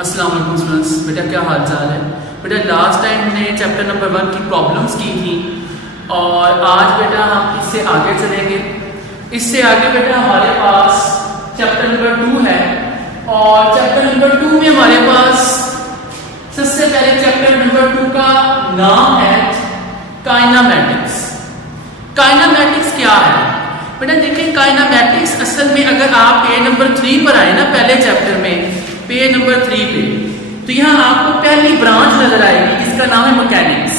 अस्सलाम वालेकुम स्टूडेंट्स, बेटा क्या हाल चाल है। बेटा लास्ट टाइम हमने चैप्टर नंबर 1 की प्रॉब्लम्स की थी और आज बेटा हम इससे आगे चलेंगे। इससे आगे बेटा हमारे पास चैप्टर नंबर 2 है और चैप्टर नंबर 2 में हमारे पास सबसे पहले चैप्टर नंबर 2 का नाम है काइनामेटिक्स। काइनामेटिक्स क्या है बेटा? देखिए काइनामेटिक्स असल में अगर आप पेज नंबर 3 पर आए ना, पहले चैप्टर में पेज नंबर 3 पे, तो यहाँ आपको पहली ब्रांच नजर आएगी जिसका नाम है मैकेनिक्स।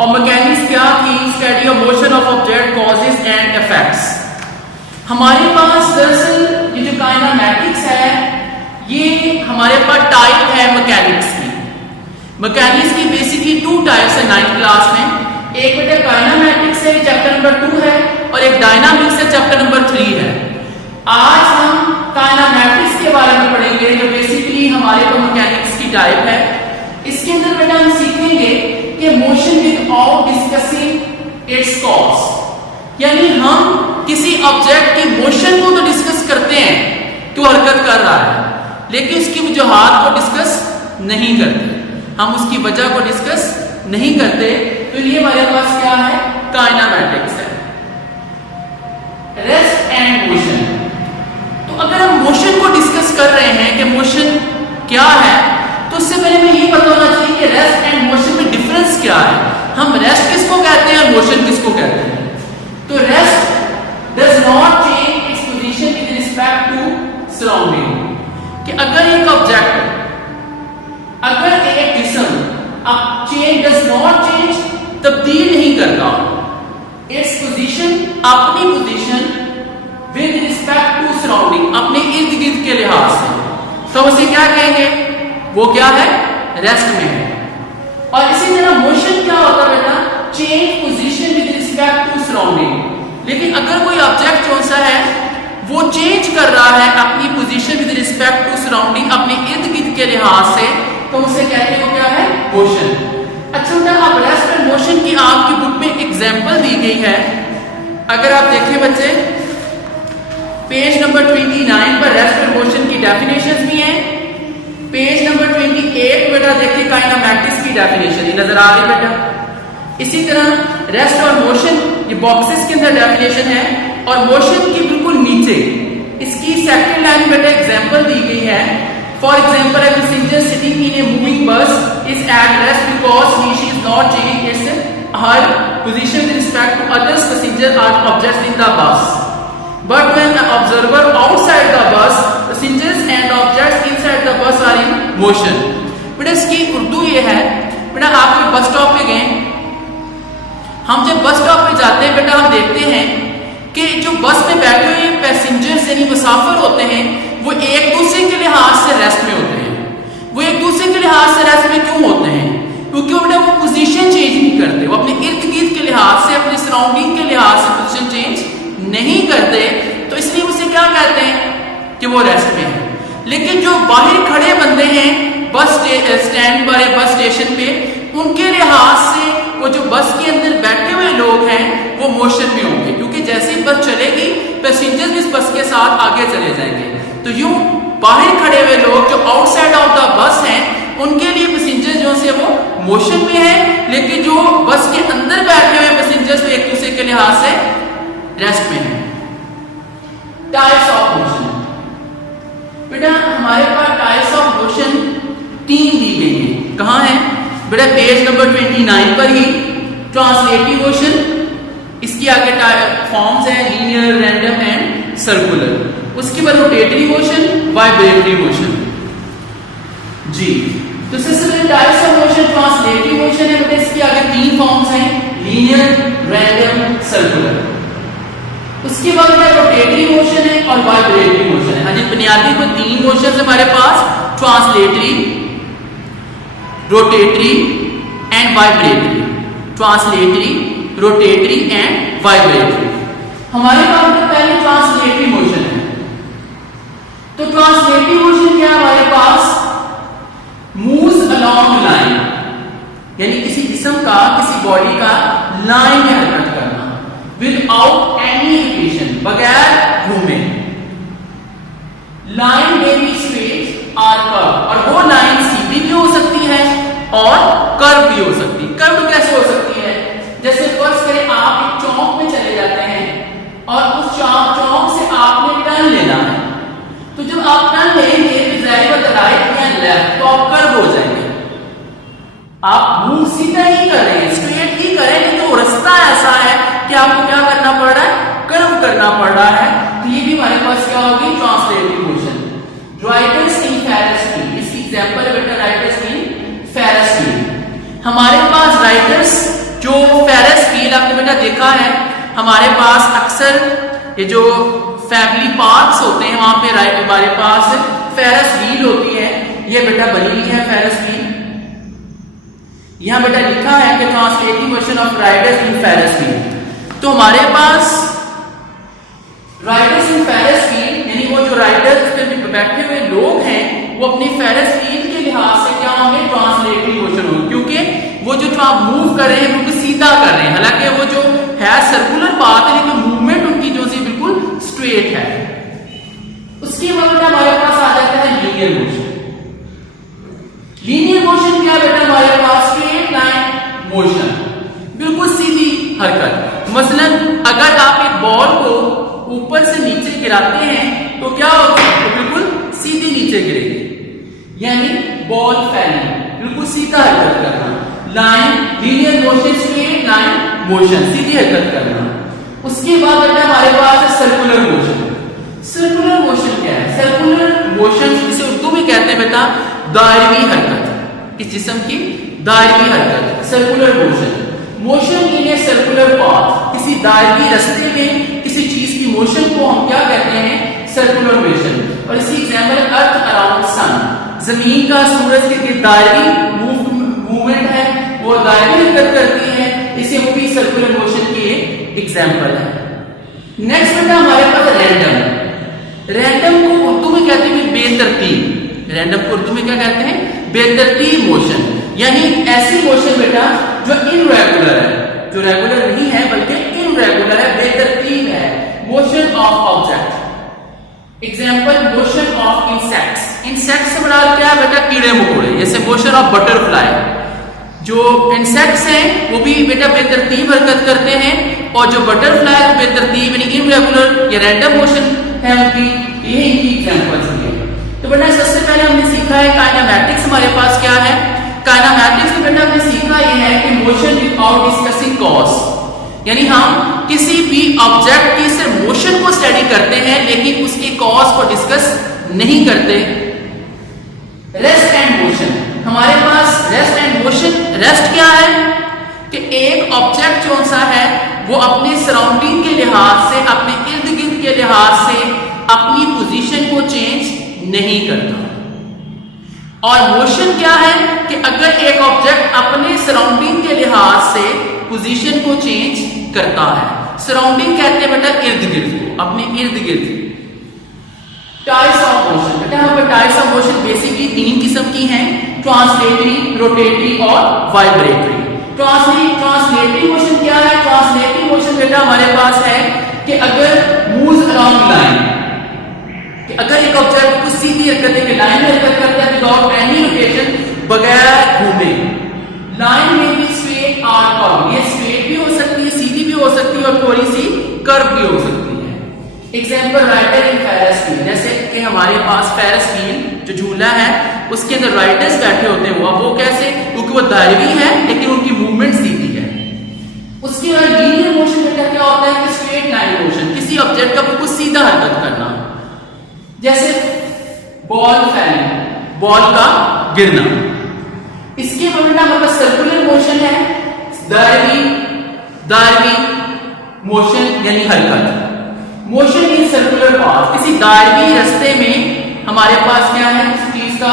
और मैकेनिक्स क्या थी? Study of motion of object, causes and effects. हमारे पास दरअसल ये जो काइनामेटिक्स है ये हमारे पास टाइप है मैकेनिक्स की। मैकेनिक्स की बेसिकली 2 टाइप्स है 9th क्लास में। एक बेटा काइनामेटिक्स है, चैप्टर नंबर 2 है, और एक डायनामिक्स है, चैप्टर नंबर 3 है। आज हम काइनामेटिक्स के बारे में पढ़ेंगे जो बेसिकली हमारे को मैकेनिक्स की टाइप है। इसके अंदर बेटा हम सीखेंगे कि motion without discussing it's cause, यानी हम किसी ऑब्जेक्ट की मोशन को तो डिस्कस करते हैं कि वो हरकत कर रहा है, लेकिन उसकी वजूहात को डिस्कस नहीं करते, हम उसकी वजह को डिस्कस नहीं करते। तो ये हमारे पास क्या है? काइनामेटिक्स है। Rest and motion. तो अगर हम मोशन को डिस्कस कर रहे हैं कि मोशन क्या है, तो उससे पहले हमें ये पता होना चाहिए कि रेस्ट एंड मोशन में डिफरेंस क्या है। हम रेस्ट किसको कहते हैं और मोशन किसको कहते हैं? तो rest does not change its position with respect to surrounding. कि अगर एक ऑब्जेक्ट, अगर एक जिस्म चेंज डज नॉट चेंज, तब्दील नहीं करता इट्स पोजीशन, अपनी position with respect to surrounding, अपने इर्द गिर्द के लिहाज से, तो उसे क्या कहेंगे? वो क्या है? रेस्ट में है। और इसी तरह मोशन क्या होता है बेटा? Change position with respect to surrounding. लेकिन अगर कोई ऑब्जेक्ट कौन सा है वो चेंज कर रहा है अपनी position with respect to surrounding, अपने इर्द गिर्द के लिहाज से, तो उसे कहते हैं वो क्या है? मोशन। अच्छा बेटा, अब रेस्ट एंड मोशन की आपकी बुक में एग्जांपल दी गई है। अगर आप देखें बच्चे, पेज नंबर 29 पर रेस्ट एंड मोशन की डेफिनेशंस भी हैं। पेज नंबर 28 बेटा देखिए काइनामेटिक्स की डेफिनेशन नजर आ रही बेटा। इसी तरह रेस्ट और मोशन ये बॉक्सेस के अंदर डेफिनेशन है, और मोशन की बिल्कुल नीचे इसकी सेकंड लाइन बेटा एग्जांपल दी गई है। For example, a passenger sitting in a moving bus is at rest because she is not changing its her position with respect to other passengers or objects in the bus. But when an observer outside the bus, passengers and objects inside the bus are in motion. बेटा इसकी उर्दू ये है, बेटा आप कोई bus stop पे गए, हम जब बस स्टॉप पे जाते हैं बेटा हम देखते हैं कि जो बस में बैठे हुए पैसेंजर्स यानी मुसाफिर होते हैं वो एक दूसरे के लिहाज से रेस्ट में होते हैं। वो एक दूसरे के लिहाज से रेस्ट में क्यों होते हैं? क्योंकि बेटा वो पोजीशन चेंज नहीं करते, वो अपने इर्द गिर्द के लिहाज से, अपने सराउंडिंग के लिहाज से पोजीशन चेंज नहीं करते, तो इसलिए उसे क्या कहते हैं कि वो रेस्ट में है। लेकिन जो बाहर खड़े बंदे हैं बस स्टैंड पर या बस स्टेशन पे, उनके लिहाज से वो जो बस के अंदर बैठे हुए लोग हैं वो मोशन में होंगे, क्योंकि जैसे ही बस चलेगी पैसेंजर्स भी इस बस के साथ आगे चले जाएंगे। तो यूं बाहर खड़े हुए लोग जो आउटसाइड ऑफ द बस हैं उनके लिए पैसेंजर्स जो से वो मोशन में है, लेकिन जो बस के अंदर बैठे हुए पैसेंजर्स वो एक दूसरे के लिहाज से रेस्ट में है। Types of motion. बेटा हमारे पास टाइप्स ऑफ मोशन 3 दी गई है। कहाँ है बेटा? पेज नंबर 29 पर ही। ट्रांसलेटिव मोशन, इसकी आगे फॉर्म्स है लीनियर, रैंडम एंड सर्कुलर। उसके बाद रोटेटरी मोशन, वाइब्रेटरी मोशन। जी तो सबसे पहले types of motion translative motion है बेटा, इसके आगे 3 फॉर्म्स हैं लीनियर, रैंडम, सर्कुलर। उसके बाद रोटेटरी मोशन है और वाइब्रेटरी मोशन है। हाँ जी, बुनियादी को 3 मोशन हमारे पास, translatory, rotatory and vibratory. Translatory, rotatory and vibratory. हमारे पास पहले ट्रांसलेटरी मोशन है। तो ट्रांसलेटरी मोशन क्या है? हमारे पास मूव्स अलोंग लाइन, यानी किसी जिस्म का, किसी बॉडी का लाइन में हरकत करना, विदाउट एनी रोटेशन, बगैर घूमे। लाइन में बी स्ट्रेट आर कर्व, और कर्व भी हो सकती है। कर्व कैसे हो सकती है? जैसे फर्स्ट करें आप एक चौक में चले जाते हैं और उस चौक से आपने टर्न लेना है, तो जब आप टर्न लेंगे तो राइट या लेफ्ट तो आप कर्व हो जाएंगे। आप मूव सीधा ही कर रहे हैं, स्ट्रेट ही करेंगे, तो रास्ता ऐसा है कि आपको क्या करना पड़ रहा है? कर्व करना पड़ रहा है। तो ये भी हमारे पास क्या होगी? Translative motion. Riders in ferris wheel, इसकी एग्जांपल है बेटा राइटर्स इन फेरिस व्हील। हमारे पास राइटर्स जो फेरिस व्हील आपने बेटा देखा है, हमारे पास अक्सर ये जो फैमिली पार्क्स होते हैं वहां पे हमारे पास फेरिस व्हील होती है। ये बेटा बनी हुई है फेरिस व्हील। यहां बेटा लिखा है कि translative motion of riders in ferris wheel. तो हमारे पास राइडर्स इन फेरिस व्हील यानी वो जो राइडर्स पे बैठे हुए लोग हैं वो अपनी फेरिस व्हील के लिहाज से क्या होंगे? ट्रांसलेटिव मोशन होंगे, क्योंकि वो जो आप मूव कर रहे हैं बिल्कुल सीधा कर रहे हैं। हालांकि वो जो है सर्कुलर पाथ है लेकिन मूवमेंट उनकी जो सी बिल्कुल स्ट्रेट है। उसके बाद हमारे पास आ जाता है लीनियर मोशन। लीनियर मोशन क्या बेटा? हमारे पास स्ट्रेट लाइन मोशन, बिल्कुल सीधी हरकत। मसलन अगर आप एक बॉल को ऊपर से नीचे गिराते हैं तो क्या होगा? तो बिल्कुल सीधी नीचे गिरेगी, यानी बॉल फैलिंग, बिल्कुल सीधा हरकत करना। Line linear motion, straight line motion, सीधी हरकत करना। उसके बाद बेटा हमारे पास है सर्कुलर मोशन। सर्कुलर मोशन क्या है? सर्कुलर मोशन जिसे उर्दू में कहते हैं बेटा दायरवी हरकत, किस जिस्म की? दायरवी हरकत, circular motion. Motion in a circular path, किसी दायरवी रास्ते में किसी चीज की मोशन को हम क्या कहते हैं? Circular motion. और इसी एग्जांपल अर्थ अराउंड सन, जमीन का सूरज के दायरवी मूवमेंट है, वो दायरवी हरकत करती है, इसे वो भी सर्कुलर मोशन की एक एग्जांपल है। नेक्स्ट बेटा हमारे पास रैंडम। रैंडम को उर्दू में कहते हैं बेतरतीब। रैंडम को उर्दू में क्या कहते हैं? बेतरतीब मोशन, यानी ऐसी मोशन बेटा जो इनरेगुलर है, जो रेगुलर नहीं है बल्कि इनरेगुलर है, बेतरतीब है। Motion of object, example motion of insects. Insects से बड़ा क्या है बेटा? कीड़े मकोड़े। जैसे मोशन ऑफ बटरफ्लाई, जो इंसेक्ट्स हैं वो भी बेटा बेतरतीब हरकत करते हैं, और जो बटरफ्लाई बेतरतीब यानी इनरेगुलर या रैंडम मोशन है उनकी, ये इनकी एग्जांपल्स हैं। तो बेटा सबसे पहले हमने सीखा है काइनेमैटिक्स। हमारे पास क्या है? काइनेमैटिक्स में बेटा हमने सीखा ये है कि मोशन विदाउट डिस्कसिंग कॉज, यानी हम किसी भी ऑब्जेक्ट की सिर्फ मोशन को स्टडी करते हैं लेकिन उसके कॉज को डिस्कस नहीं करते। रेस्ट एंड मोशन, हमारे पास रेस्ट एंड मोशन। रेस्ट क्या है? कि एक ऑब्जेक्ट जो सा है वो अपने सराउंडिंग के लिहाज से, अपने इर्द गिर्द के लिहाज से अपनी पोजीशन को चेंज नहीं करता। और मोशन क्या है? कि अगर एक ऑब्जेक्ट अपने सराउंडिंग के लिहाज से पोजीशन को चेंज करता है, सराउंडिंग कहते हैं बेटा इर्द गिर्द को, अपने इर्द गिर्द। टाइप्स ऑफ मोशन, बेटा यहाँ पर टाइप्स ऑफ मोशन बेसिकली 3 किस्म की हैं, ट्रांसलेटरी, रोटेटरी और वाइब्रेटरी। ट्रांसलेटरी मोशन क्या है? ट्रांसलेटरी मोशन बेटा हमारे पास है कि अगर मूव्स अराउंड लाइन, कि अगर एक ऑब्जेक्ट कुछ सीधी हरकत है, लाइन में हरकत करता है विदाउट एनी रोटेशन, बगैर घूमे। लाइन में भी स्ट्रेट और कर्व, ये स्ट्रेट भी हो सकती है, सीधी भी हो सकती है और थोड़ी सी कर्व भी हो सकती है। एग्जांपल राइडर इन फेरिस व्हील, जैसे कि हमारे पास फेरिस व्हील जो झूला है उसके अंदर राइडर्स बैठे होते हैं, वो कैसे? क्योंकि वो दायरवी है लेकिन उनकी मूवमेंट सीधी है। उसके बाद लीनियर मोशन बेटा क्या होता है? कि स्ट्रेट लाइन मोशन, किसी ऑब्जेक्ट का बिल्कुल सीधा हरकत करना, जैसे बॉल फैलिंग, बॉल का गिरना। इसके बाद हमारा सर्कुलर मोशन है, दायरवी मोशन यानी हरकत। मोशन इन सर्कुलर पाथ, किसी दायरवी रास्ते में हमारे पास क्या है? किसी चीज का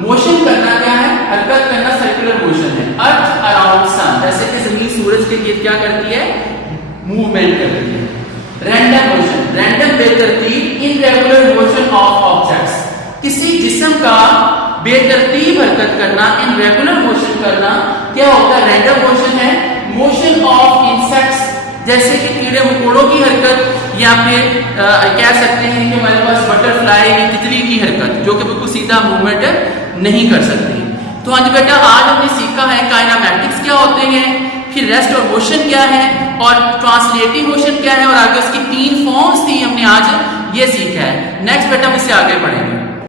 मोशन करना क्या है? हरकत करना सर्कुलर मोशन है। अर्थ अराउंड सन, जैसे कि जमीन सूरज के गिर्द क्या करती है? मूवमेंट करती है। रैंडम मोशन, रैंडम बेतरतीब इनरेगुलर मोशन ऑफ ऑब्जेक्ट्स, किसी जिस्म का बेतरतीब हरकत करना, इनरेगुलर मोशन करना क्या होता है? रैंडम मोशन है। मोशन ऑफ इंसेक्ट्स, जैसे कि कीड़े मकोड़ों की हरकत, या फिर कह सकते हैं कि हमारे पास बटरफ्लाई यानी तितली की हरकत, जो कि बिल्कुल सीधा मूवमेंट नहीं कर सकती। तो हाँ जी बेटा, आज हमने सीखा है काइनेमैटिक्स क्या होते हैं, फिर रेस्ट और मोशन क्या है, और ट्रांसलेटिव मोशन क्या है, और आगे उसकी 3 फॉर्म्स थी हमने आज ये सीखा है। नेक्स्ट बेटा हम इससे आगे पढ़ेंगे।